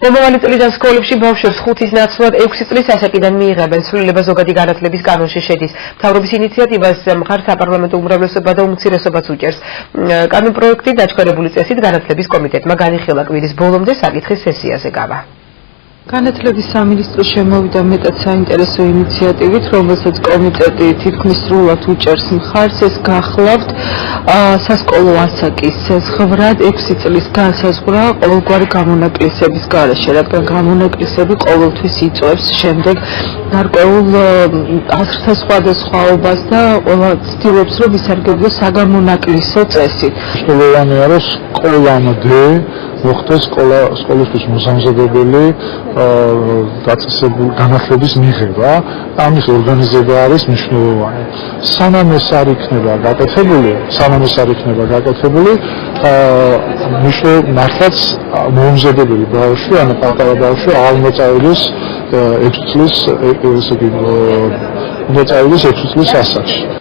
მომავალი წლიდან სკოლებში ბავშვებს 5-ის ნაცვლად 6 წლის ასაკიდან მიიღებენ. სრულიება ზოგადი განათლების კანონში შედის. მთავრობის ინიციატივას მხარს საპარლამენტო უმრავლესობა და უმცირესობაც უჭერს. კანონპროექტი დაჩქარებული წესით განათლების კომიტეტმა განიხილა კვირის ბოლომდე საკითხის სესიაზე გავა. განათლების სამინისტრო შემოვიდა მეტად საინტერესო ინიციატივით, რომელსაც კომიტეტი თითქმის სრულად უჭერს მხარს, ეს გახლავთ სასკოლო ასაკის ზღვრად 6 წლის განსაზღვრა ყოველგვარი გამონაკლისების გარეშე, რადგან გამონაკლისები ყოველთვის იწვევს შემდეგ გარკვეულ აზრთა სხვადასხვაობას და ყველა ცდილობს, რომ ისარგებლოს საგამონაკლისო წესით. Მნიშვნელოვანია, რომ სკოლამდე მოხდეს სკოლისთვის მოსამზადებელი დაწესებული განათლების მიღება, ამის ორგანიზება არის მნიშვნელოვანი. სანამ ეს არ იქნება გაკეთებული, მართლაც მოუმზადებელი ბავშვი, ანუ პატარა ბავშვი არ უნდა წავიდეს 6 წლის ასაკში.